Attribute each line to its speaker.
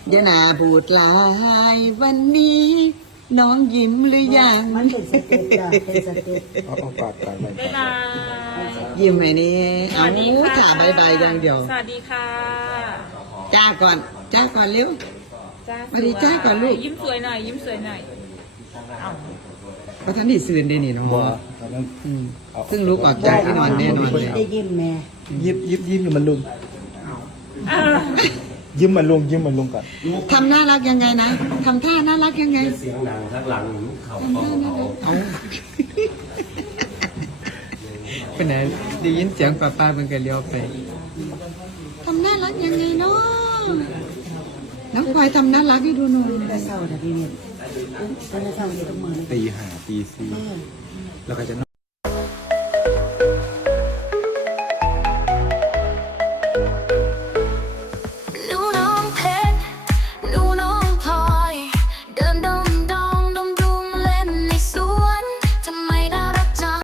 Speaker 1: เดี๋ยวนาพูดลายวันนี้ น้องยิ้มหรือยัง
Speaker 2: มันเป็นสเต็ปจ้ะเป็นสเต็ป
Speaker 3: เอาปากไปไป
Speaker 4: บ๊ายบาย
Speaker 1: ยิ้มไหมนี่
Speaker 4: ส
Speaker 1: เอา
Speaker 4: วัสดีค่ะ
Speaker 1: จ่าบายบายอย่างเดียว
Speaker 4: สวัสดีค่ะ
Speaker 1: จ้าก่อนเร็ว
Speaker 4: จ้า
Speaker 1: สวัสดีจ้าก่อนลูก
Speaker 4: ยิ้มสวยหน่อย ยิ้มสวยหน่อยเอา
Speaker 1: เพราะท่านนี่ซื่นได้นี่เน้อง
Speaker 3: บัวตอนนั้น
Speaker 1: เพิ่งลุกออกจากที่นอนแน่นอนเลย
Speaker 2: ได้ยิ้มแม่
Speaker 3: ยิ้มอยู่มันลุงยิ้มมันลุงก่อน
Speaker 1: ทำน่ารักยังไงนะทำท่าน่ารักยังไง
Speaker 5: เสียงดังข้างหลังเขา
Speaker 1: ทำท่าน่ารักเอาเป็นไหนได้ยินเสียงป้าเป็นกันเลี้ยวไปทำน่ารักยังไงเนาะน้องพลอยทำน่ารักให้ดูหน่อย
Speaker 2: แต่เศร้าแต่พี่เมียแต่เศร้าอยู่ตรงมือ
Speaker 3: ตีห้าตีสี่แล้วก็จะ